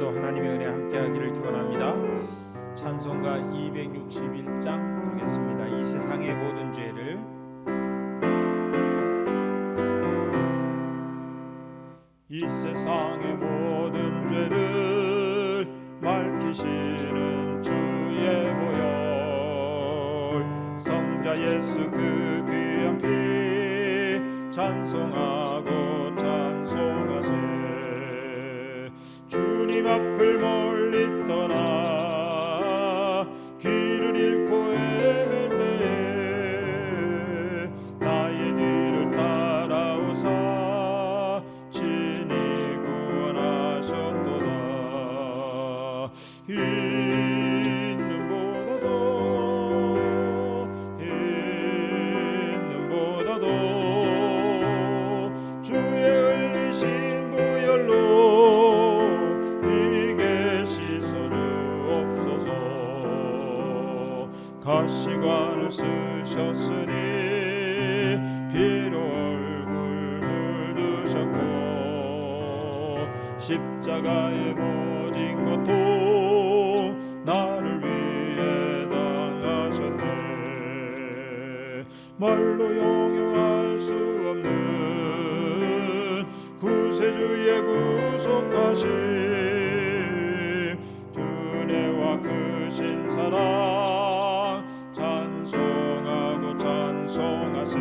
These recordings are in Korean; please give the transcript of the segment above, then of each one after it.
오늘도 하나님의 은혜 함께하기를 기원합니다. 찬송가 261장 부르겠습니다. 이 세상의 모든 죄를. 이 세상의 모든 죄를 밝히시는 주의 보혈, 성자 예수 그 귀한 피 찬송하고 찬송하세. 주님 앞을 멀리 떠나 길을 잃고 헤맬 때에 나의 뒤를 따라오사 친히 구원하셨도다. 있는보다도 주의 흘리신 보혈로 이게 씻어주옵소서. 가시관을 쓰셨으니 피로 얼굴 물드셨고 십자가의 모진 고통 나를 위해 당하셨네. 말로 용용할 수 없는 구세주의 구속하심, 은혜와 크신 사랑 찬송하고 찬송하세.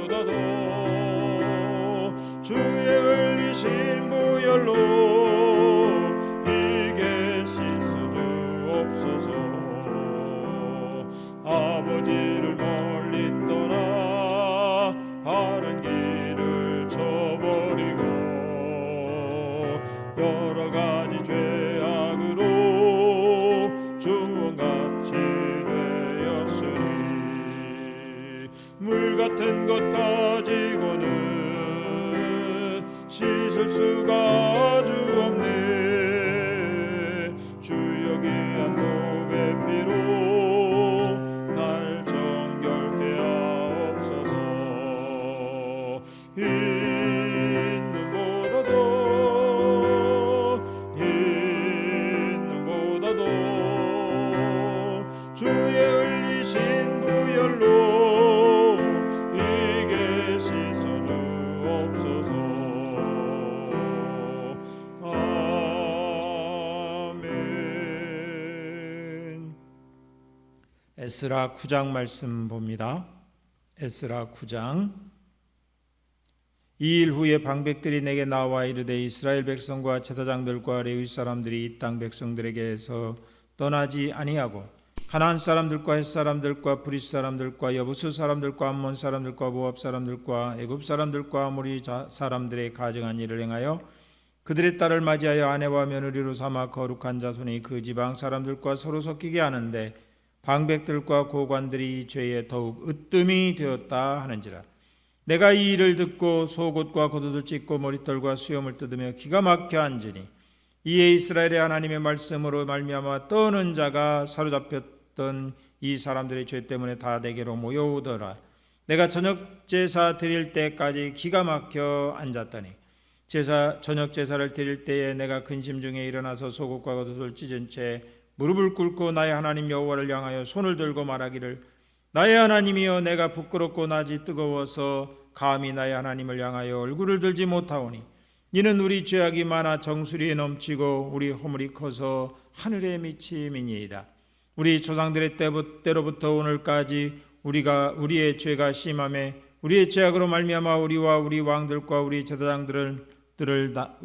있는보다도 주의 흘리신 보혈로 이게 씻어주옵소서. 아버지를 멀리 떠나 바른 길을 저버리고 여러 가지 죄악으로 주원같이 되었으니 물 같은 것 가지고는 씻을 수가 아주 없네. 주여 귀한 도배 피로 날 정결케 하옵소서. 있는보다도 주의 흘리신 보혈로 이게 씻어주옵소서. 아멘. 에스라 9장 말씀 봅니다. 에스라 9장. 이 일 후에 방백들이 내게 나와 이르되 이스라엘 백성과 제사장들과 레위 사람들이 이 땅 백성들에게서 떠나지 아니하고 가나안 사람들과 헷 사람들과 브릿 사람들과 여부스 사람들과 암몬 사람들과 모압 사람들과 애굽 사람들과 아모리 사람들의 가증한 일을 행하여 그들의 딸을 맞이하여 아내와 며느리로 삼아 거룩한 자손이 그 지방 사람들과 서로 섞이게 하는데 방백들과 고관들이 이 죄에 더욱 으뜸이 되었다 하는지라. 내가 이 일을 듣고 속옷과 겉옷을 찢고 머리털과 수염을 뜯으며 기가 막혀 앉으니 이에 이스라엘의 하나님의 말씀으로 말미암아 떠는 자가 사로잡혔던 이 사람들의 죄 때문에 다 내게로 모여오더라. 내가 저녁 제사 드릴 때까지 기가 막혀 앉았더니 저녁 제사를 드릴 때에 내가 근심 중에 일어나서 속옷과 겉옷을 찢은 채 무릎을 꿇고 나의 하나님 여호와를 향하여 손을 들고 말하기를 나의 하나님이여 내가 부끄럽고 낮이 뜨거워서 감히 나의 하나님을 향하여 얼굴을 들지 못하오니 이는 우리 죄악이 많아 정수리에 넘치고 우리 허물이 커서 하늘에 미침이니이다. 우리 조상들의 때로부터 오늘까지 우리의 죄가 심하며 우리의 죄악으로 말미암아 우리와 우리 왕들과 우리 제사장들을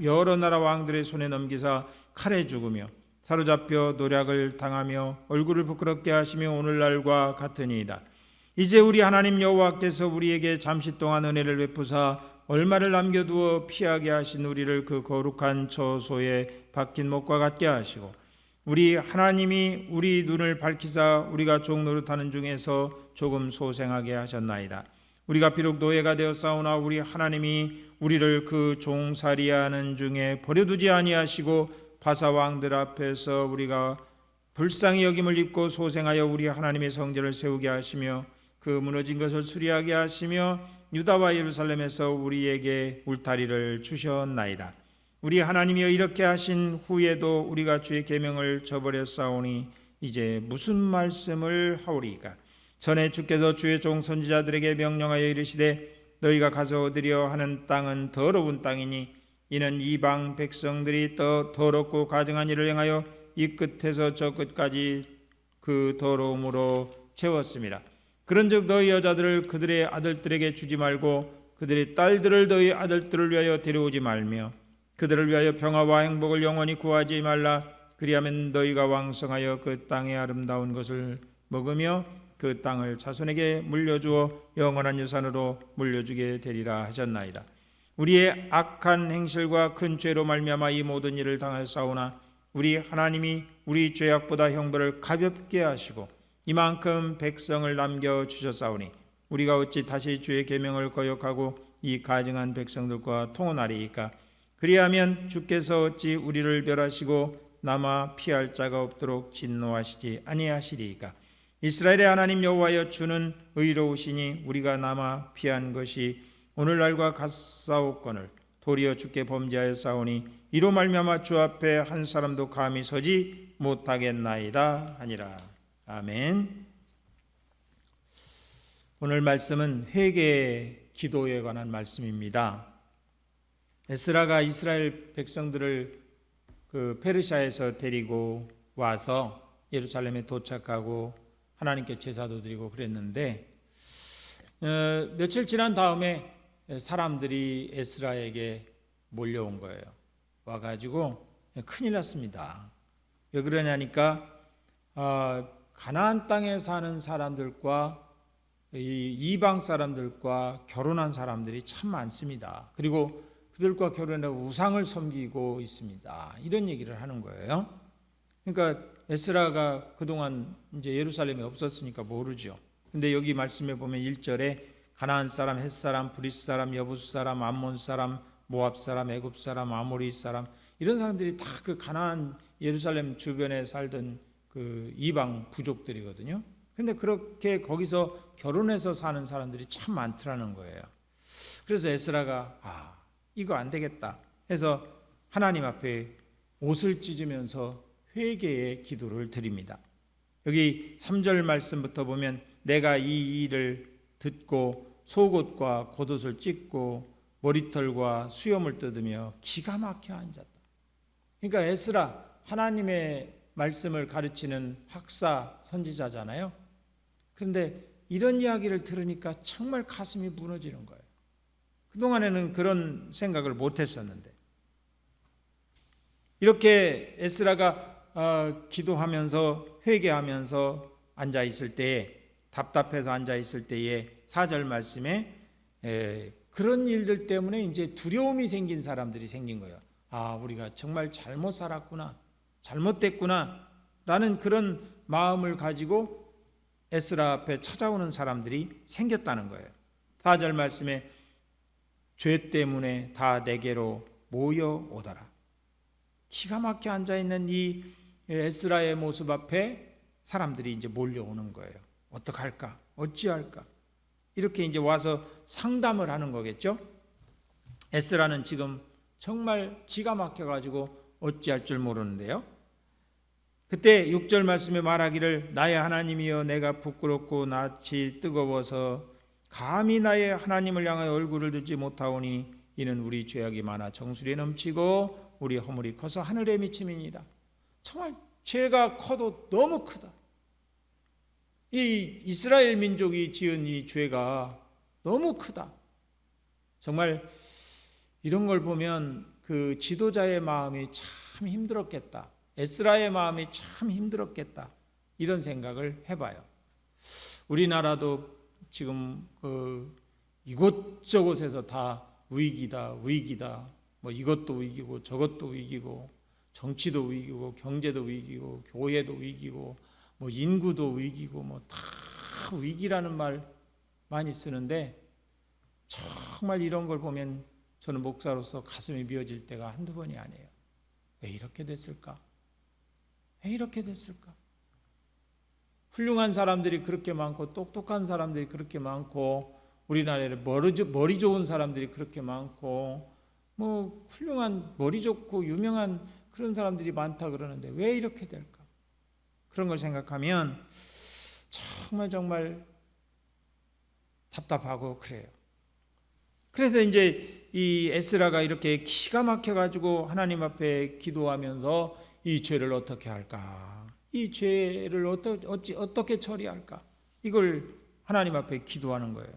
여러 나라 왕들의 손에 넘기사 칼에 죽으며 사로잡혀 노략을 당하며 얼굴을 부끄럽게 하시며 오늘날과 같으니이다. 이제 우리 하나님 여호와께서 우리에게 잠시 동안 은혜를 베푸사 얼마를 남겨두어 피하게 하신 우리를 그 거룩한 처소에 박힌 목과 같게 하시고 우리 하나님이 우리 눈을 밝히사 우리가 종 노릇하는 중에서 조금 소생하게 하셨나이다. 우리가 비록 노예가 되었사오나 우리 하나님이 우리를 그 종살이하는 중에 버려두지 아니하시고 바사 왕들 앞에서 우리가 불쌍히 여김을 입고 소생하여 우리 하나님의 성전을 세우게 하시며 그 무너진 것을 수리하게 하시며 유다와 예루살렘에서 우리에게 울타리를 주셨나이다. 우리 하나님이여 이렇게 하신 후에도 우리가 주의 계명을 저버렸사오니 이제 무슨 말씀을 하오리이까? 전에 주께서 주의 종 선지자들에게 명령하여 이르시되 너희가 가서 얻으려 하는 땅은 더러운 땅이니 이는 이방 백성들이 더 더럽고 가증한 일을 행하여 이 끝에서 저 끝까지 그 더러움으로 채웠습니다. 그런즉 너희 여자들을 그들의 아들들에게 주지 말고 그들의 딸들을 너희 아들들을 위하여 데려오지 말며 그들을 위하여 평화와 행복을 영원히 구하지 말라. 그리하면 너희가 왕성하여 그 땅의 아름다운 것을 먹으며 그 땅을 자손에게 물려주어 영원한 유산으로 물려주게 되리라 하셨나이다. 우리의 악한 행실과 큰 죄로 말미암아 이 모든 일을 당하였사오나 우리 하나님이 우리 죄악보다 형벌을 가볍게 하시고 이만큼 백성을 남겨주셨사오니 우리가 어찌 다시 주의 계명을 거역하고 이 가증한 백성들과 통혼하리이까? 그리하면 주께서 어찌 우리를 멸하시고 남아 피할 자가 없도록 진노하시지 아니하시리이까? 이스라엘의 하나님 여호와여 주는 의로우시니 우리가 남아 피한 것이 오늘날과 같사옵거늘 도리어 주께 범죄하였사오니 이로 말미암아 주 앞에 한 사람도 감히 서지 못하겠나이다 하니라. 아멘. 오늘 말씀은 회개 기도에 관한 말씀입니다. 에스라가 이스라엘 백성들을 그 페르시아에서 데리고 와서 예루살렘에 도착하고 하나님께 제사도 드리고 그랬는데 며칠 지난 다음에 사람들이 에스라에게 몰려온 거예요. 와가지고 큰일 났습니다. 왜 그러냐니까 가나안 땅에 사는 사람들과 이방 사람들과 결혼한 사람들이 참 많습니다. 그리고 그들과 결혼해 우상을 섬기고 있습니다. 이런 얘기를 하는 거예요. 그러니까 에스라가 그동안 이제 예루살렘에 없었으니까 모르죠. 근데 여기 말씀에 보면 1절에 가나안 사람, 헷 사람, 브리스 사람, 여부스 사람, 암몬 사람, 모압 사람, 애굽 사람, 아모리 사람 이런 사람들이 다 그 가나안 예루살렘 주변에 살던 그 이방 부족들이거든요. 근데 그렇게 거기서 결혼해서 사는 사람들이 참 많더라는 거예요. 그래서 에스라가 이거 안 되겠다 해서 하나님 앞에 옷을 찢으면서 회개의 기도를 드립니다. 여기 3절 말씀부터 보면 내가 이 일을 듣고 속옷과 겉옷을 찢고 머리털과 수염을 뜯으며 기가 막혀 앉았다. 그러니까 에스라 하나님의 말씀을 가르치는 학사 선지자잖아요. 그런데 이런 이야기를 들으니까 정말 가슴이 무너지는 거예요. 그동안에는 그런 생각을 못했었는데 이렇게 에스라가 기도하면서 회개하면서 앉아있을 때에 답답해서 앉아있을 때에 4절 말씀에 그런 일들 때문에 이제 두려움이 생긴 사람들이 생긴 거예요. 우리가 정말 잘못 살았구나, 잘못됐구나 라는 그런 마음을 가지고 에스라 앞에 찾아오는 사람들이 생겼다는 거예요. 4절 말씀에 죄 때문에 다 내게로 모여오더라. 기가 막혀 앉아있는 이 에스라의 모습 앞에 사람들이 이제 몰려오는 거예요. 어떡할까? 어찌할까? 이렇게 이제 와서 상담을 하는 거겠죠? 에스라는 지금 정말 기가 막혀가지고 어찌할 줄 모르는데요. 그때 6절 말씀에 말하기를 나의 하나님이여 내가 부끄럽고 낯이 뜨거워서 감히 나의 하나님을 향하여 얼굴을 들지 못하오니 이는 우리 죄악이 많아 정수리에 넘치고 우리 허물이 커서 하늘에 미침이니이다. 정말 죄가 커도 너무 크다. 이 이스라엘 민족이 지은 이 죄가 너무 크다. 정말 이런 걸 보면 그 지도자의 마음이 참 힘들었겠다. 에스라의 마음이 참 힘들었겠다. 이런 생각을 해봐요. 우리나라도 지금 이곳저곳에서 다 위기다. 뭐 이것도 위기고 저것도 위기고 정치도 위기고 경제도 위기고 교회도 위기고 뭐 인구도 위기고 뭐 다 위기라는 말 많이 쓰는데 정말 이런 걸 보면 저는 목사로서 가슴이 미어질 때가 한두 번이 아니에요. 왜 이렇게 됐을까? 왜 이렇게 됐을까? 훌륭한 사람들이 그렇게 많고 똑똑한 사람들이 그렇게 많고 우리나라에 머리 좋은 사람들이 그렇게 많고 뭐 훌륭한 머리 좋고 유명한 그런 사람들이 많다 그러는데 왜 이렇게 될까? 그런 걸 생각하면 정말 답답하고 그래요. 그래서 이제 이 에스라가 이렇게 기가 막혀 가지고 하나님 앞에 기도하면서 이 죄를 어떻게 할까? 이 죄를 어떻게 처리할까? 이걸 하나님 앞에 기도하는 거예요.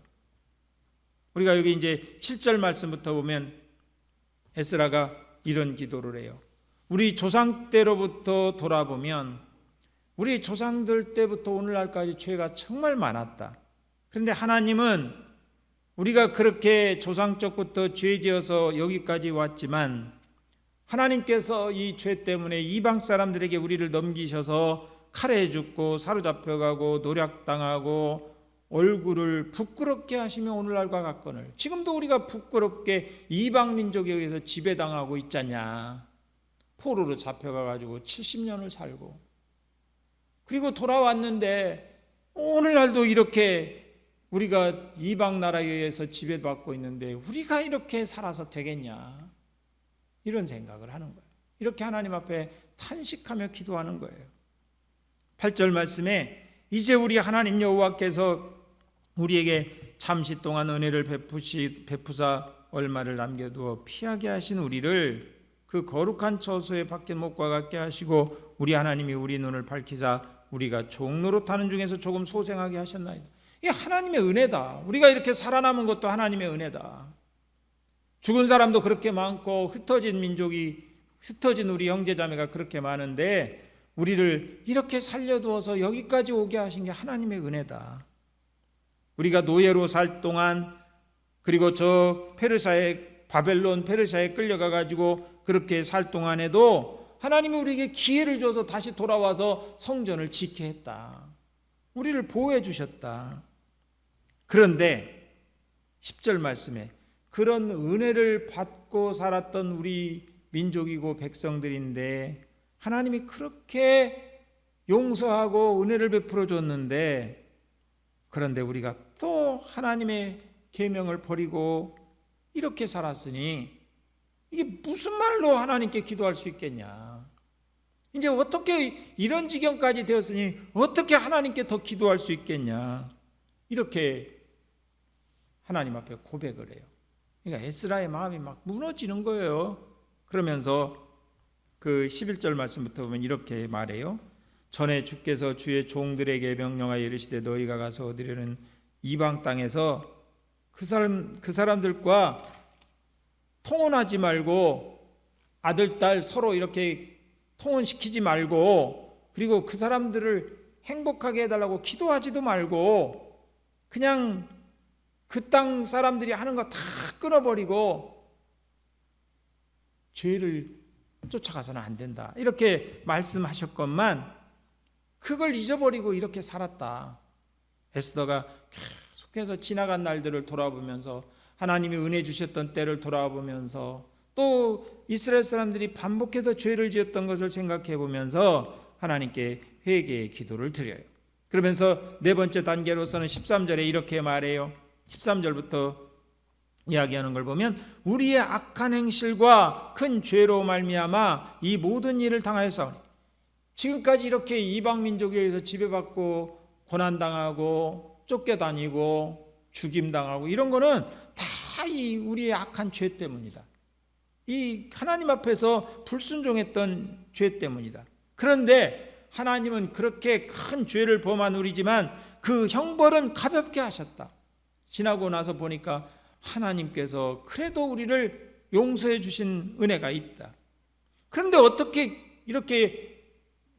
우리가 여기 이제 7절 말씀부터 보면 에스라가 이런 기도를 해요. 우리 조상 때로부터 돌아보면 우리 조상들 때부터 오늘날까지 죄가 정말 많았다. 그런데 하나님은 우리가 그렇게 조상적부터 죄지어서 여기까지 왔지만 하나님께서 이 죄 때문에 이방 사람들에게 우리를 넘기셔서 칼에 죽고 사로잡혀가고 노략당하고 얼굴을 부끄럽게 하시며 오늘날과 같거늘 지금도 우리가 부끄럽게 이방 민족에 의해서 지배당하고 있잖냐. 포로로 잡혀가가지고 70년을 살고 그리고 돌아왔는데 오늘날도 이렇게 우리가 이방 나라에 의해서 지배받고 있는데 우리가 이렇게 살아서 되겠냐 이런 생각을 하는 거예요. 이렇게 하나님 앞에 탄식하며 기도하는 거예요. 8절 말씀에 이제 우리 하나님 여호와께서 우리에게 잠시 동안 은혜를 베푸사 얼마를 남겨두어 피하게 하신 우리를 그 거룩한 처소에 밖에 못 가게 하시고 우리 하나님이 우리 눈을 밝히사 우리가 종노릇하는 중에서 조금 소생하게 하셨나이다. 이게 하나님의 은혜다. 우리가 이렇게 살아남은 것도 하나님의 은혜다. 죽은 사람도 그렇게 많고 흩어진 민족이 흩어진 우리 형제자매가 그렇게 많은데 우리를 이렇게 살려두어서 여기까지 오게 하신 게 하나님의 은혜다. 우리가 노예로 살 동안 그리고 저 바벨론 페르시아에 끌려가 가지고 그렇게 살 동안에도 하나님이 우리에게 기회를 줘서 다시 돌아와서 성전을 지게 했다. 우리를 보호해 주셨다. 그런데 10절 말씀에 그런 은혜를 받고 살았던 우리 민족이고 백성들인데 하나님이 그렇게 용서하고 은혜를 베풀어 줬는데 그런데 우리가 또 하나님의 계명을 버리고 이렇게 살았으니 이게 무슨 말로 하나님께 기도할 수 있겠냐. 이제 어떻게 이런 지경까지 되었으니 어떻게 하나님께 더 기도할 수 있겠냐. 이렇게 하나님 앞에 고백을 해요. 그러니까 에스라의 마음이 막 무너지는 거예요. 그러면서 그 11절 말씀부터 보면 이렇게 말해요. 전에 주께서 주의 종들에게 명령하여 이르시되 너희가 가서 얻으려는 이방 땅에서 그 사람들과 통혼하지 말고 아들 딸 서로 이렇게 통혼시키지 말고 그리고 그 사람들을 행복하게 해달라고 기도하지도 말고 그냥 그 땅 사람들이 하는 거 다 끊어버리고 죄를 쫓아가서는 안 된다 이렇게 말씀하셨건만 그걸 잊어버리고 이렇게 살았다. 에스더가 계속해서 지나간 날들을 돌아보면서 하나님이 은혜 주셨던 때를 돌아보면서 또 이스라엘 사람들이 반복해서 죄를 지었던 것을 생각해 보면서 하나님께 회개의 기도를 드려요. 그러면서 네 번째 단계로서는 13절에 이렇게 말해요. 13절부터 이야기하는 걸 보면 우리의 악한 행실과 큰 죄로 말미암아 이 모든 일을 당하였사오니 지금까지 이렇게 이방 민족에 의해서 지배받고 고난당하고 쫓겨다니고 죽임당하고 이런 거는 다 이 우리의 악한 죄 때문이다. 이 하나님 앞에서 불순종했던 죄 때문이다. 그런데 하나님은 그렇게 큰 죄를 범한 우리지만 그 형벌은 가볍게 하셨다. 지나고 나서 보니까 하나님께서 그래도 우리를 용서해 주신 은혜가 있다. 그런데 어떻게 이렇게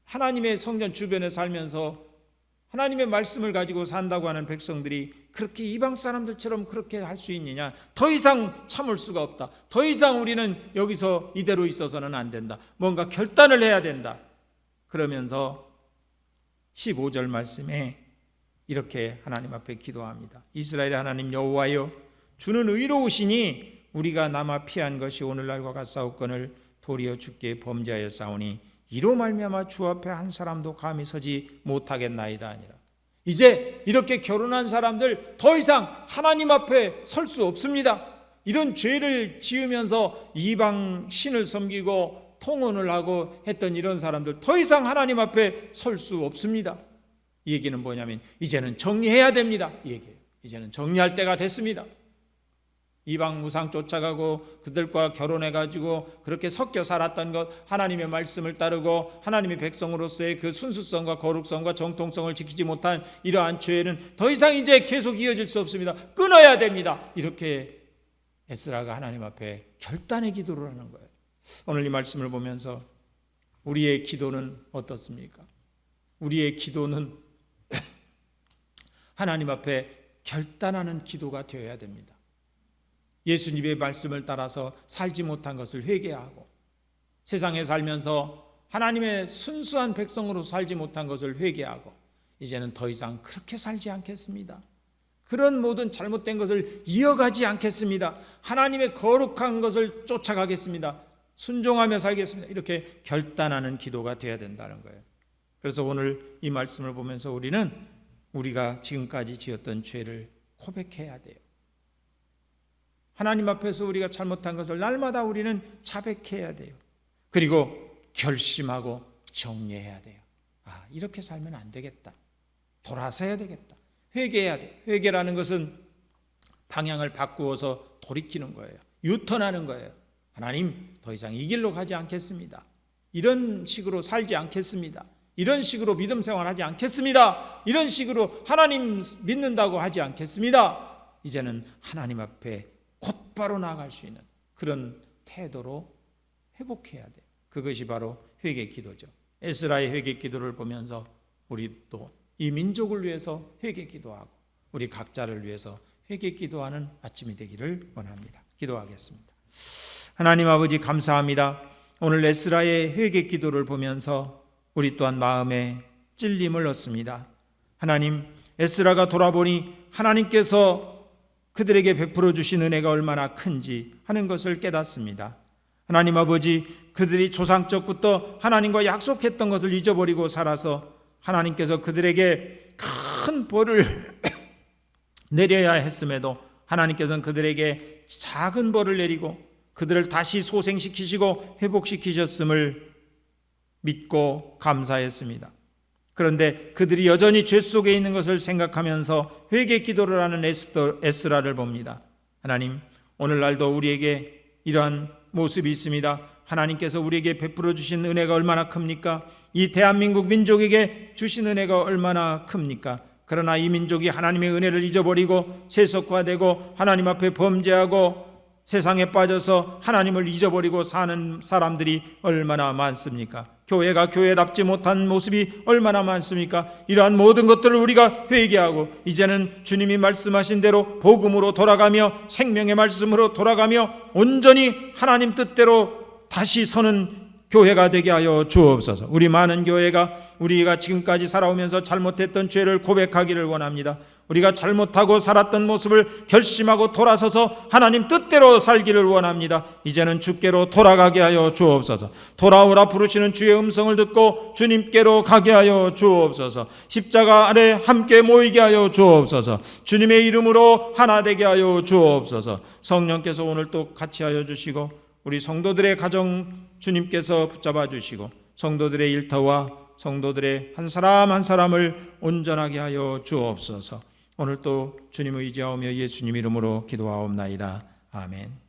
하나님의 성전 주변에 살면서 하나님의 말씀을 가지고 산다고 하는 백성들이 그렇게 이방 사람들처럼 그렇게 할 수 있느냐. 더 이상 참을 수가 없다. 더 이상 우리는 여기서 이대로 있어서는 안 된다. 뭔가 결단을 해야 된다. 그러면서 15절 말씀에 이렇게 하나님 앞에 기도합니다. 이스라엘의 하나님 여호와여 주는 의로우시니 우리가 남아 피한 것이 오늘날과 같사옵거늘 도리어 주께 범죄하였사오니 이로 말미암아 주 앞에 한 사람도 감히 서지 못하겠나이다 아니라. 이제 이렇게 결혼한 사람들 더 이상 하나님 앞에 설 수 없습니다. 이런 죄를 지으면서 이방 신을 섬기고 통혼을 하고 했던 이런 사람들 더 이상 하나님 앞에 설 수 없습니다. 이 얘기는 뭐냐면 이제는 정리해야 됩니다. 이 얘기예요. 이제는 정리할 때가 됐습니다. 이방 우상 쫓아가고 그들과 결혼해가지고 그렇게 섞여 살았던 것, 하나님의 말씀을 따르고 하나님의 백성으로서의 그 순수성과 거룩성과 정통성을 지키지 못한 이러한 죄는 더 이상 이제 계속 이어질 수 없습니다. 끊어야 됩니다. 이렇게 에스라가 하나님 앞에 결단의 기도를 하는 거예요. 오늘 이 말씀을 보면서 우리의 기도는 어떻습니까? 우리의 기도는 하나님 앞에 결단하는 기도가 되어야 됩니다. 예수님의 말씀을 따라서 살지 못한 것을 회개하고 세상에 살면서 하나님의 순수한 백성으로 살지 못한 것을 회개하고 이제는 더 이상 그렇게 살지 않겠습니다. 그런 모든 잘못된 것을 이어가지 않겠습니다. 하나님의 거룩한 것을 쫓아가겠습니다. 순종하며 살겠습니다. 이렇게 결단하는 기도가 되어야 된다는 거예요. 그래서 오늘 이 말씀을 보면서 우리는 우리가 지금까지 지었던 죄를 고백해야 돼요. 하나님 앞에서 우리가 잘못한 것을 날마다 우리는 자백해야 돼요. 그리고 결심하고 정리해야 돼요. 이렇게 살면 안 되겠다. 돌아서야 되겠다. 회개해야 돼. 회개라는 것은 방향을 바꾸어서 돌이키는 거예요. 유턴하는 거예요. 하나님, 더 이상 이 길로 가지 않겠습니다. 이런 식으로 살지 않겠습니다. 이런 식으로 믿음 생활하지 않겠습니다. 이런 식으로 하나님 믿는다고 하지 않겠습니다. 이제는 하나님 앞에 곧바로 나아갈 수 있는 그런 태도로 회복해야 돼요. 그것이 바로 회개 기도죠. 에스라의 회개 기도를 보면서 우리 또 이 민족을 위해서 회개 기도하고 우리 각자를 위해서 회개 기도하는 아침이 되기를 원합니다. 기도하겠습니다. 하나님 아버지 감사합니다. 오늘 에스라의 회개 기도를 보면서 우리 또한 마음에 찔림을 얻습니다. 하나님, 에스라가 돌아보니 하나님께서 그들에게 베풀어 주신 은혜가 얼마나 큰지 하는 것을 깨닫습니다. 하나님 아버지, 그들이 조상적부터 하나님과 약속했던 것을 잊어버리고 살아서 하나님께서 그들에게 큰 벌을 내려야 했음에도 하나님께서는 그들에게 작은 벌을 내리고 그들을 다시 소생시키시고 회복시키셨음을 믿고 감사했습니다. 그런데 그들이 여전히 죄 속에 있는 것을 생각하면서 회개 기도를 하는 에스라를 봅니다. 하나님, 오늘날도 우리에게 이러한 모습이 있습니다. 하나님께서 우리에게 베풀어 주신 은혜가 얼마나 큽니까? 이 대한민국 민족에게 주신 은혜가 얼마나 큽니까? 그러나 이 민족이 하나님의 은혜를 잊어버리고 세속화되고 하나님 앞에 범죄하고 세상에 빠져서 하나님을 잊어버리고 사는 사람들이 얼마나 많습니까? 교회가 교회답지 못한 모습이 얼마나 많습니까? 이러한 모든 것들을 우리가 회개하고 이제는 주님이 말씀하신 대로 복음으로 돌아가며 생명의 말씀으로 돌아가며 온전히 하나님 뜻대로 다시 서는 교회가 되게 하여 주옵소서. 우리 많은 교회가 우리가 지금까지 살아오면서 잘못했던 죄를 고백하기를 원합니다. 우리가 잘못하고 살았던 모습을 결심하고 돌아서서 하나님 뜻대로 살기를 원합니다. 이제는 주께로 돌아가게 하여 주옵소서. 돌아오라 부르시는 주의 음성을 듣고 주님께로 가게 하여 주옵소서. 십자가 아래 함께 모이게 하여 주옵소서. 주님의 이름으로 하나 되게 하여 주옵소서. 성령께서 오늘 또 같이 하여 주시고 우리 성도들의 가정 주님께서 붙잡아 주시고 성도들의 일터와 성도들의 한 사람 한 사람을 온전하게 하여 주옵소서. 오늘 또 주님을 의지하오며 예수님 이름으로 기도하옵나이다. 아멘.